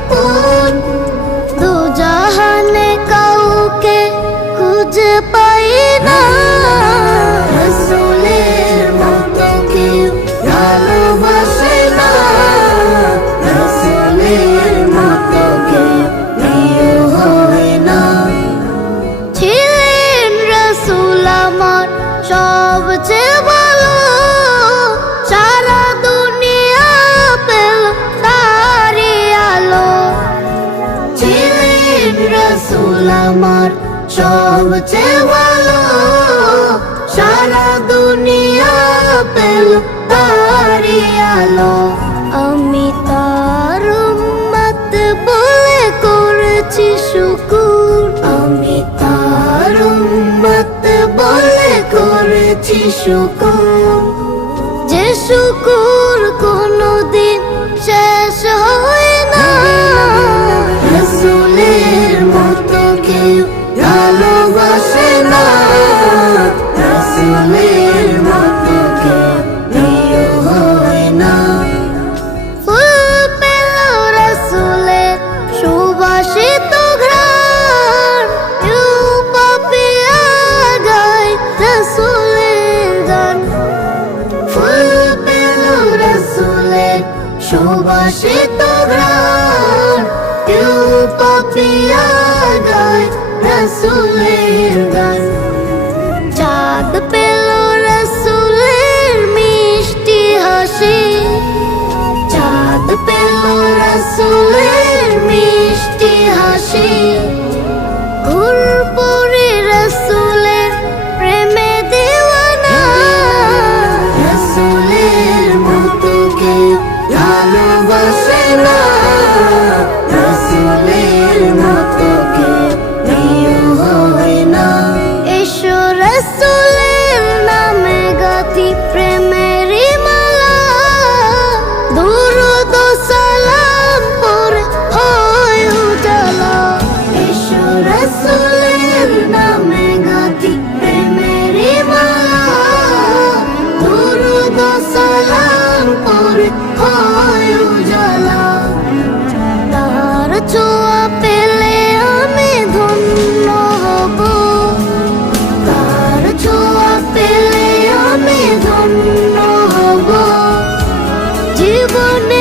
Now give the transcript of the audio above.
আপন। দু জাহানে কাউকে খুঁজে পাই না, রাসূলের মতো কেউ ভালোবাসে না, রাসূলের মতো কেউ প্রিয় হয় না। ছিলেন রাসূল আমার সবচেয়ে ভালো, সারা দুনিয়া পেল তারই আলো। ছিলেন রাসূল আমার সবচেয়ে ভালো, সারা দুনিয়া পেল তারই আলো। আমি তার উম্মত বলে করেছি শুকুর, আমি তার উম্মত বলে করেছি শুকুর। যে শুকুর কোনদিন শেষ হয় না, রাসূলের মতো কেউ ভালোবাসে না, রাসূলের মতো কেউ প্রিয় হয় না। ফুল পেল রাসূলের সুবাসিত ঘ্রাণ, কেউ পাপিয়া গায় রাসূলের গান। ফুল পেল রাসূলের সুবাসিত ঘ্রাণ, কেউ পাপিয়া গায় রাসূলের গান। চাঁদ পেল রাসূলের মিষ্টি হাসি, চাঁদ পেল রাসূলের মিষ্টি হাসি। ঘুরপড়ে রাসূলের প্রেমে দেওয়ানা, রাসূলের মতো কেউ ভালোবাসে না, রাসূলের মতো কেউ প্রিয় হয় না। এসো রাসূলের নামে গাথি প্রেমেরই মালা, দুরূদ ও সালাম পড়ে হয় উজালা। এসো রাসূলের নামে গাথি প্রেমেরই মালা, দুরূদ ও সালাম পড়ে হয় উজালা। তার ছোঁয়া পেলে আমি ধন্য হব, তার ছোঁয়া পেলে আমি ধন্য হব। জীবনে